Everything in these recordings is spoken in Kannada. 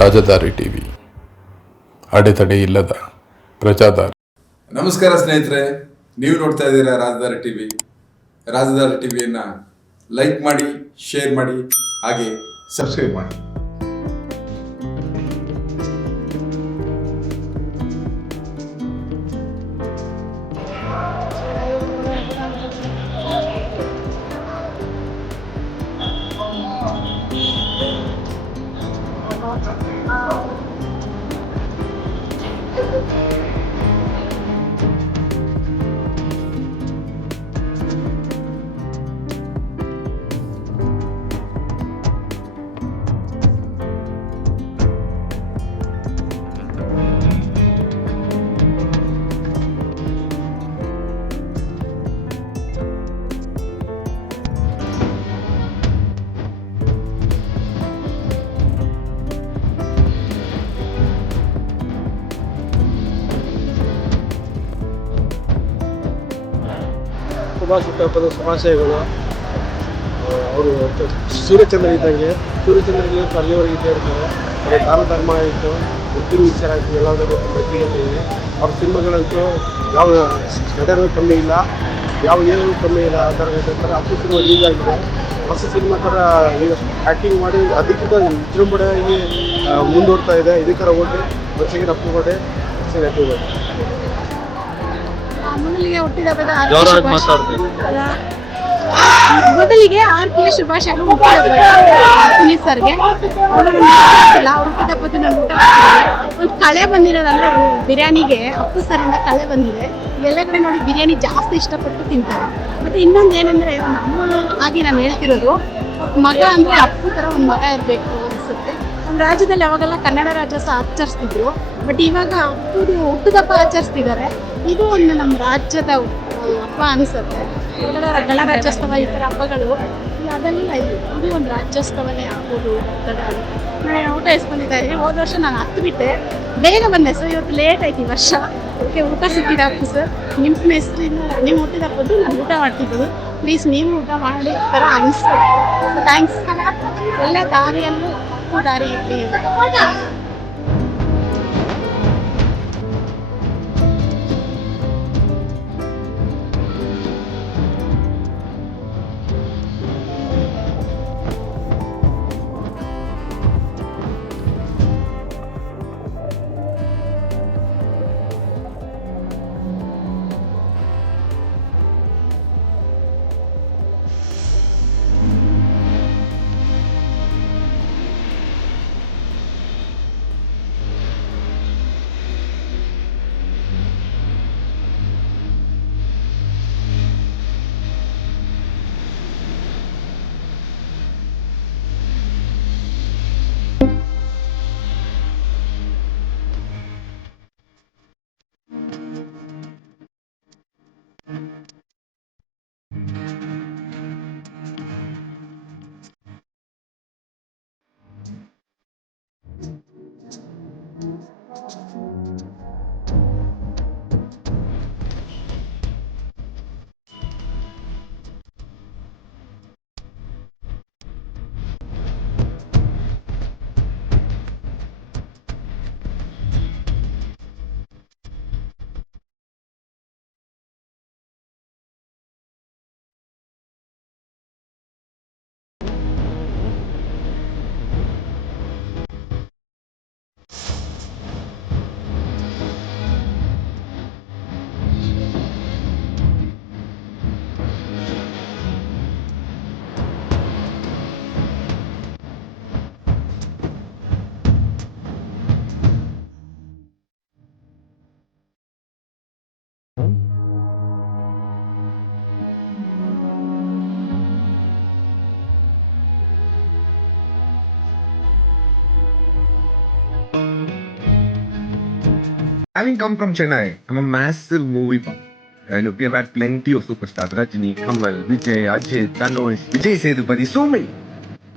ರಾಜಧಾರಿ ಟಿವಿ, ಅಡೆತಡೆ ಇಲ್ಲದ ಪ್ರಜಾದಾರಿ. ನಮಸ್ಕಾರ ಸ್ನೇಹಿತರೆ, ನೀವು ನೋಡ್ತಾ ಇದ್ದೀರಾ ರಾಜಧಾರಿ ಟಿವಿ. ರಾಜಧಾರಿ ಟಿವಿಯನ್ನು ಲೈಕ್ ಮಾಡಿ, ಶೇರ್ ಮಾಡಿ, ಹಾಗೆ ಸಬ್ಸ್ಕ್ರೈಬ್ ಮಾಡಿ. ಸುಭಾಷ್ ಹುಟ್ಟುಹಬ್ಬದ ಶುಭಾಶಯಗಳು. ಅವರು ಸೂರ್ಯಚಂದ್ರ ಇದ್ದಂಗೆ, ಸೂರ್ಯಚಂದ್ರನಿಗೆ ಅಲ್ಲಿವರೆಗೆ ಇದ್ದೇ ಇರ್ತಾರೆ. ಅವರ ದಾನ ಧರ್ಮ ಆಯಿತು, ಉದ್ಯೋಗ ವಿಚಾರ ಆಯಿತು, ಎಲ್ಲದಕ್ಕೂ ಪ್ರತಿನಿಧಿಸಿದೆ. ಅವ್ರ ಸಿನಿಮಾಗಳಂತೂ ಯಾವ ನಟನೂ ಕಮ್ಮಿ ಇಲ್ಲ, ಯಾವ ಏನೂ ಕಮ್ಮಿ ಇಲ್ಲ. ಆ ಥರ ಹೇಳ್ತಾರೆ. ಅಪ್ಪು ಸಿನಿಮಾ ರಿಲೀಸ್ ಆಗಿದೆ. ಹೊಸ ಸಿನಿಮಾ ಥರ ಆ್ಯಕ್ಟಿಂಗ್ ಮಾಡಿ ಅದಕ್ಕಿಂತ ವಿಜೃಂಭಣೆಯಾಗಿ ಮುಂದುವರ್ತಾ ಇದೆ. ಇದೇ ಥರ ಓಡಿ ವರ್ಷಕ್ಕೆ ಅಪ್ಪು ಗೋಡೆ ಅಪ್ಪು ಗೋಡೆ ಮೊದಲಿಗೆ ಆರ್ತಿಯ ಶುಭಾಶಯಗಳು ಪುನೀತ್ ಸರ್ಗೆ. ಅವ್ರ ಹುಟ್ಟಿದಬ್ಬದ ಒಂದು ಕಳೆ ಬಂದಿರೋದಂದ್ರೆ ಬಿರಿಯಾನಿಗೆ ಅಪ್ಪು ಸರಿಂದ ಕಳೆ ಬಂದಿದೆ. ಎಲ್ಲ ಕಡೆ ನೋಡಿ ಬಿರಿಯಾನಿ ಜಾಸ್ತಿ ಇಷ್ಟಪಟ್ಟು ತಿಂತಾರೆ. ಮತ್ತೆ ಇನ್ನೊಂದು ಏನಂದ್ರೆ, ನಮ್ಮ ಆಗಿ ನಾನು ಹೇಳ್ತಿರೋದು, ಮಗ ಅಂದ್ರೆ ಅಪ್ಪು ಥರ ಒಂದು ಮಗ ಇರಬೇಕು ಅನಿಸುತ್ತೆ. ನಮ್ಮ ರಾಜ್ಯದಲ್ಲಿ ಅವಾಗೆಲ್ಲ ಕನ್ನಡ ರಾಜ್ಯೋತ್ಸವ ಆಚರಿಸ್ತಿದ್ರು, ಬಟ್ ಇವಾಗ ಅಪ್ಪುದು ಹುಟ್ಟುದಬ್ಬ ಆಚರಿಸ್ತಿದ್ದಾರೆ. ಇದು ಒಂದು ನಮ್ಮ ರಾಜ್ಯದ ಹಬ್ಬ ಅನಿಸುತ್ತೆ. ಗಣರಾಜ್ಯೋತ್ಸವ ಈ ಥರ ಹಬ್ಬಗಳು ಅದೆಲ್ಲ ಇದು ಒಂದು ರಾಜ್ಯೋತ್ಸವನೇ ಆಗ್ಬೋದು. ನಾನು ಊಟ ಇಸ್ಕೊಂಡಿದ್ದೆ. ಹೋದ ವರ್ಷ ನಾನು 10 ಬಿಟ್ಟೆ, ಬೇಗ ಬಂದೆ. ಸೊ ಇವತ್ತು ಲೇಟ್ ಆಯ್ತು ಈ ವರ್ಷ. ಅದಕ್ಕೆ ಊಟ ಸಿಕ್ಕಿದೆ ಅಪ್ಪು ಸರ್. ನಿಮ್ಮ ಹೆಸರು ನೀವು ಹುಟ್ಟಿದಪ್ಪದ್ದು ನಾನು ಊಟ ಮಾಡ್ತಿದ್ದು. ಪ್ಲೀಸ್ ನೀವು ಊಟ ಮಾಡಿ ಥರ ಅನಿಸ್ತು. ಥ್ಯಾಂಕ್ಸ್. ಎಲ್ಲ ದಾರಿಯಲ್ಲೂ ಅಪ್ಪು ದಾರಿ ಇರಲಿ. Having come from Chennai, I'm a massive movie buff. And we have had plenty of superstars: Rajini, Kamal, Vijay, Ajay, Dhanush, Vijay Sethupathi, so many.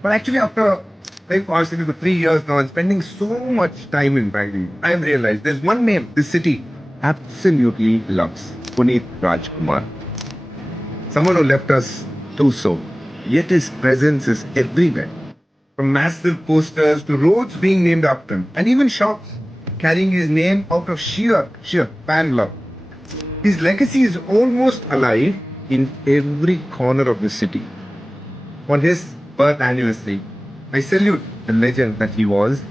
But actually, after like honestly for 3 years now and spending so much time in Bangalore, I have realized there's one name this city absolutely loves: Puneet Rajkumar. Someone who left us too so, yet his presence is everywhere. from massive posters to roads being named after him, and even shops carrying his name out of sheer fan love. His legacy is almost alive in every corner of the city. On his birth anniversary, I salute the legend that he was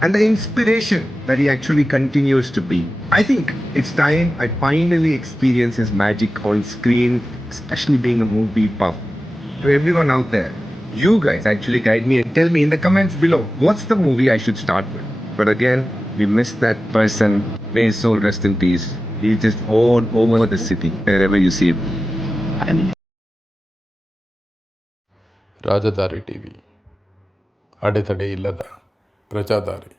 and the inspiration that he actually continues to be. I think it's time I finally experience his magic on screen, especially being a movie buff. To everyone out there, you guys actually guide me and tell me in the comments below what's the movie I should start with. But again, we miss that person. May his soul rest in peace. He's just all over the city wherever you see him. ರಾಜಧಾರಿ ಟಿವಿ ಅಡೆತಡೆ ಇಲ್ಲದ ಪ್ರಜಾದಾರಿ.